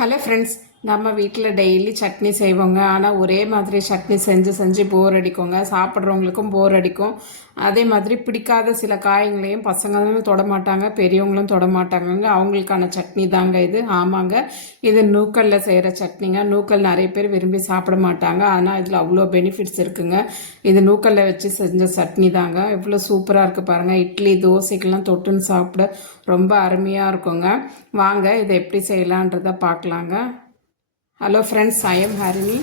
Hello friends, நம்ம வீட்டில் daily chutney செய்வோங்க. ஆனால் ஒரே மாதிரி சட்னி செஞ்சு செஞ்சு போர் அடிக்குங்க. சாப்பிட்றவங்களுக்கும் போர் அடிக்கும். அதே மாதிரி பிடிக்காத சில காய்களையும் பசங்களும் தொடமாட்டாங்க, பெரியவங்களும் தொடமாட்டாங்கங்க. அவங்களுக்கான சட்னி தாங்க இது. ஆமாங்க, இது நூக்கல்ல செய்கிற சட்னிங்க. நூக்கல் நிறைய பேர் விரும்பி சாப்பிட மாட்டாங்க, ஆனால் இதில் அவ்வளோ பெனிஃபிட்ஸ் இருக்குங்க. இது நூக்கல்ல வச்சு செஞ்ச சட்னி தாங்க. இவ்வளோ சூப்பராக இருக்குது பாருங்கள். இட்லி தோசைக்கெல்லாம் தொட்டுன்னு சாப்பிட ரொம்ப அருமையாக இருக்குங்க. வாங்க இதை எப்படி செய்யலான்றதை பார்க்கலாங்க. Hello friends, I am Harini.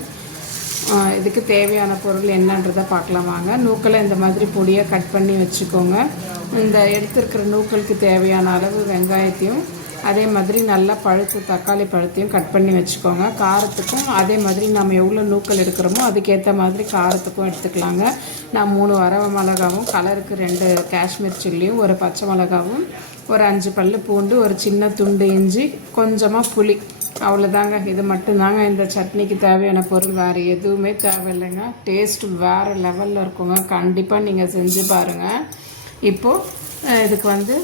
இதுக்கு தேவையான பொருள் என்னன்றதை பார்க்கலாம் வாங்க. நூக்கலை இந்த மாதிரி பொடியாக கட் பண்ணி வச்சுக்கோங்க. இந்த எடுத்துருக்கிற நூக்கலுக்கு தேவையான அளவு வெங்காயத்தையும் அதே மாதிரி நல்லா பழுத்து தக்காளி பழத்தையும் கட் பண்ணி வச்சுக்கோங்க. காரத்துக்கும் அதே மாதிரி நம்ம எவ்வளோ நூக்கல் எடுக்கிறோமோ அதுக்கேற்ற மாதிரி காரத்துக்கும் எடுத்துக்கலாங்க. நான் 3 வரவை மிளகாவும், கலருக்கு 2 காஷ்மீர் சில்லியும், ஒரு பச்சை மிளகாவும், ஒரு 5 பல் பூண்டு, ஒரு சின்ன துண்டு இஞ்சி, கொஞ்சமாக புளி, அவ்வளோதாங்க. இது மட்டும்தாங்க இந்த சட்னிக்கு தேவையான பொருள். வேறு எதுவுமே தேவையில்லைங்க. டேஸ்ட் வேறு லெவலில் இருக்குங்க. கண்டிப்பாக நீங்கள் செஞ்சு பாருங்கள். இப்போது இதுக்கு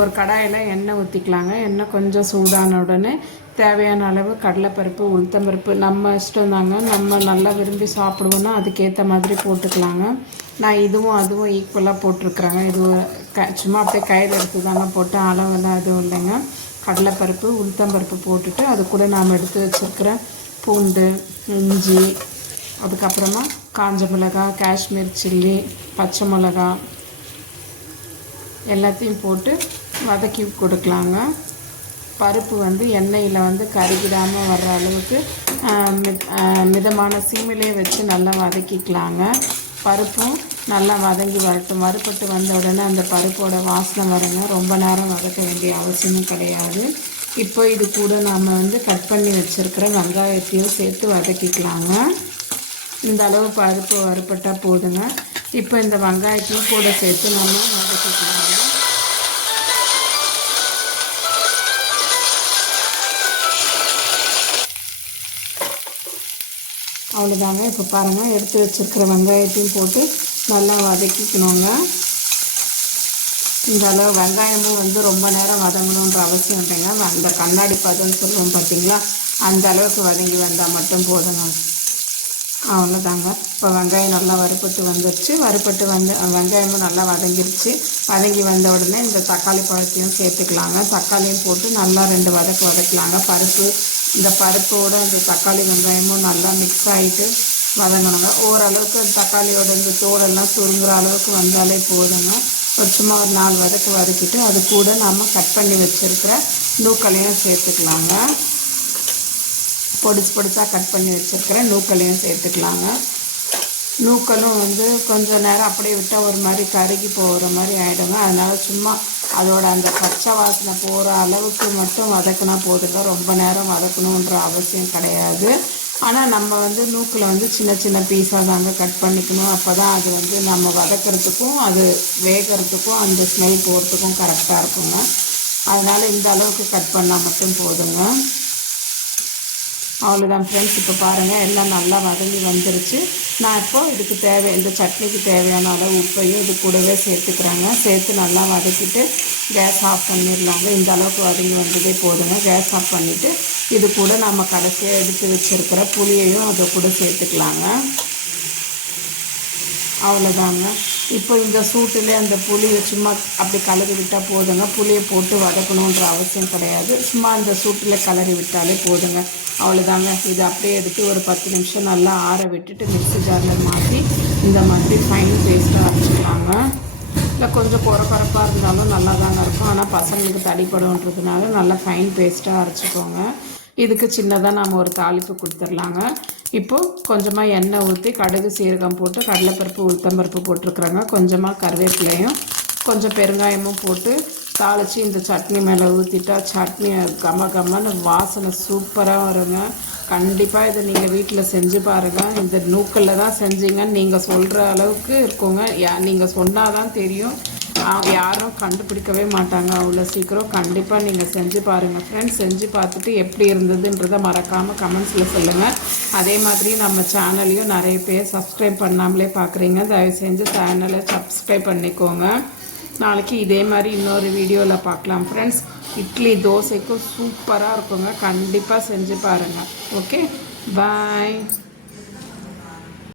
ஒரு கடாயில் எண்ணெய் ஊற்றிக்கலாங்க. எண்ணெய் கொஞ்சம் சூடான உடனே தேவையான அளவு கடலைப்பருப்பு, உளுத்தம்பருப்பு நம்ம இஷ்டம் தாங்க. நம்ம நல்லா விரும்பி சாப்பிடுவோன்னா அதுக்கேற்ற மாதிரி போட்டுக்கலாங்க. நான் இதுவும் அதுவும் ஈக்குவலாக போட்டிருக்குறேங்க. இது சும்மா அப்படியே கையில் எடுத்து தாங்க போட்டேன், அளவெல்லாம் எதுவும் இல்லைங்க. கடலைப்பருப்பு, உளுத்தம்பருப்பு போட்டுட்டு அது கூட நாம் எடுத்து வச்சுருக்கிற பூண்டு, இஞ்சி, அதுக்கப்புறமா காஞ்ச மிளகா, காஷ்மீர் சில்லி, பச்சை மிளகா எல்லாத்தையும் போட்டு வதக்கி கொடுக்கலாங்க. பருப்பு எண்ணெயில் கருகிடாமல் வர்ற அளவுக்கு மிதமான சீமிலே வச்சு நல்லா வதக்கிக்கலாங்க. பருப்பும் நல்லா வதங்கி வரட்டும். வறுப்பட்டு வந்த உடனே அந்த பருப்போட வாசனை வருங்க. ரொம்ப நேரம் வதக்க வேண்டிய அவசியமும் கிடையாது. இப்போ இது கூட நாம் கட் பண்ணி வச்சுருக்கிற வெங்காயத்தையும் சேர்த்து வதக்கிக்கலாங்க. இந்த அளவு பருப்பு வறுப்பட்டால் போதுங்க. இப்போ இந்த வெங்காயத்தையும் கூட சேர்த்து நம்ம வதக்கிக்கலாங்க. அவ்வளோதாங்க. இப்போ பாருங்கள், எடுத்து வச்சுருக்கிற வெங்காயத்தையும் போட்டு நல்லா வதக்கிக்கணுங்க. இந்த அளவு வெங்காயமும் ரொம்ப நேரம் வதங்கணுன்ற அவசியம் இல்லைங்க. அந்த கண்ணாடி பதம்னு சொல்லுவோம் பார்த்தீங்களா, அந்த அளவுக்கு வதங்கி வந்தால் மட்டும் போதுங்க. அவ்வளோதாங்க. இப்போ வெங்காயம் நல்லா வறுப்பட்டு வந்துடுச்சு. வெங்காயமும் நல்லா வதங்கிருச்சு. வதங்கி வந்த உடனே இந்த தக்காளி பழத்தையும் சேர்த்துக்கலாங்க. தக்காளியும் போட்டு நல்லா 2 வதக்கலாங்க. இந்த பருப்போடு இந்த தக்காளி வெங்காயமும் நல்லா மிக்ஸ் ஆகிட்டு வதங்கணுங்க. ஓரளவுக்கு அந்த தக்காளியோட இந்த தோலெல்லாம் சுருங்குற அளவுக்கு வந்தாலே போதுங்க. சும்மா ஒரு 4 வதக்கிட்டு அது கூட நாம் கட் பண்ணி வச்சுருக்கிற நூக்கலையும் சேர்த்துக்கலாங்க. பொடிசாக கட் பண்ணி வச்சுருக்கிற நூக்கலையும் சேர்த்துக்கலாங்க. நூக்கலும் கொஞ்சம் நேரம் அப்படியே விட்டால் ஒரு மாதிரி கருகி போகிற மாதிரி ஆகிடுங்க. அதனால் சும்மா அதோட அந்த பச்சை வாசனை போகிற அளவுக்கு மட்டும் வதக்கினா போதுங்க. ரொம்ப நேரம் வதக்கணுன்ற அவசியம் கிடையாது. ஆனால் நம்ம நூக்கில் சின்ன சின்ன பீஸாக தாங்க கட் பண்ணிக்கணும். அப்போ தான் அது நம்ம வதக்கிறதுக்கும் அது வேகிறதுக்கும் அந்த ஸ்மெல் போகிறதுக்கும் கரெக்டாக இருக்குங்க. அதனால் இந்த அளவுக்கு கட் பண்ணால் மட்டும் போதுங்க. அவ்வளோதான் ஃப்ரெண்ட்ஸ். இப்போ பாருங்கள், எல்லாம் நல்லா வதங்கி வந்துருச்சு. நான் இதுக்கு இந்த சட்னிக்கு தேவையான அளவு உப்பையும் இது கூடவே சேர்த்துக்கிறேங்க. சேர்த்து நல்லா வதக்கிட்டு கேஸ் ஆஃப் பண்ணிடலாங்க. இந்த அளவுக்கு வதங்கி வந்ததே போதுங்க. கேஸ் ஆஃப் பண்ணிவிட்டு இது கூட நம்ம கடைசியாக எடுத்து வச்சுருக்கிற புளியையும் அதை கூட சேர்த்துக்கலாங்க. அவ்வளோதாங்க. இப்போ இந்த சூட்டிலே அந்த புளியை சும்மா அப்படி கலரி விட்டால் போதுங்க. புளியை போட்டு வதக்கணுன்ற அவசியம் கிடையாது. சும்மா அந்த சூட்டில் கலரி விட்டாலே போதுங்க. அவ்வளோதாங்க. இதை அப்படியே எடுத்து ஒரு 10 நிமிஷம் நல்லா ஆற விட்டுட்டு மிக்ஸி ஜாரில் மாற்றி இந்த மாதிரி ஃபைன் பேஸ்ட்டாக அரைச்சிக்கலாங்க. இல்லை கொஞ்சம் குறப்பாக இருந்தாலும் நல்லா தாங்க இருக்கும். ஆனால் பசங்களுக்கு தடிப்படுன்றதுனால நல்லா ஃபைன் பேஸ்ட்டாக அரைச்சிக்கோங்க. இதுக்கு சின்னதாக நாம் ஒரு தாளிப்பு கொடுத்துர்லாங்க. இப்போது கொஞ்சமாக எண்ணெய் ஊற்றி கடுகு சீரகம் போட்டு கடலைப்பருப்பு உளுத்தம்பருப்பு போட்டிருக்குறாங்க. கொஞ்சமாக கருவேப்பிலையும் கொஞ்சம் பெருங்காயமும் போட்டு தாளித்து இந்த சட்னி மேலே ஊற்றிட்டா சட்னி கம்மன்னு வாசனை சூப்பராக வருங்க. கண்டிப்பாக இதை நீங்கள் வீட்டில் செஞ்சு பாருங்கள். இந்த நூக்கல்ல தான் செஞ்சீங்கன்னு நீங்கள் சொல்கிற அளவுக்கு இருக்குங்க. நீங்கள் சொன்னால் தான் தெரியும். யாரும் கண்டுபிடிக்கவே மாட்டாங்க அவ்வளோ சீக்கிரம். கண்டிப்பாக நீங்கள் செஞ்சு பாருங்கள் ஃப்ரெண்ட்ஸ். செஞ்சு பார்த்துட்டு எப்படி இருந்ததுன்றதை மறக்காமல் கமெண்ட்ஸில் சொல்லுங்கள். அதே மாதிரி நம்ம சேனலையும் நிறைய பேர் சப்ஸ்கிரைப் பண்ணாமலே பார்க்குறீங்க. தயவு செஞ்சு சேனலை சப்ஸ்கிரைப் பண்ணிக்கோங்க. நாளைக்கு இதே மாதிரி இன்னொரு வீடியோவில் பார்க்கலாம் ஃப்ரெண்ட்ஸ். இட்லி தோசைக்கும் சூப்பராக இருக்குங்க. கண்டிப்பாக செஞ்சு பாருங்கள். ஓகே, பாய்.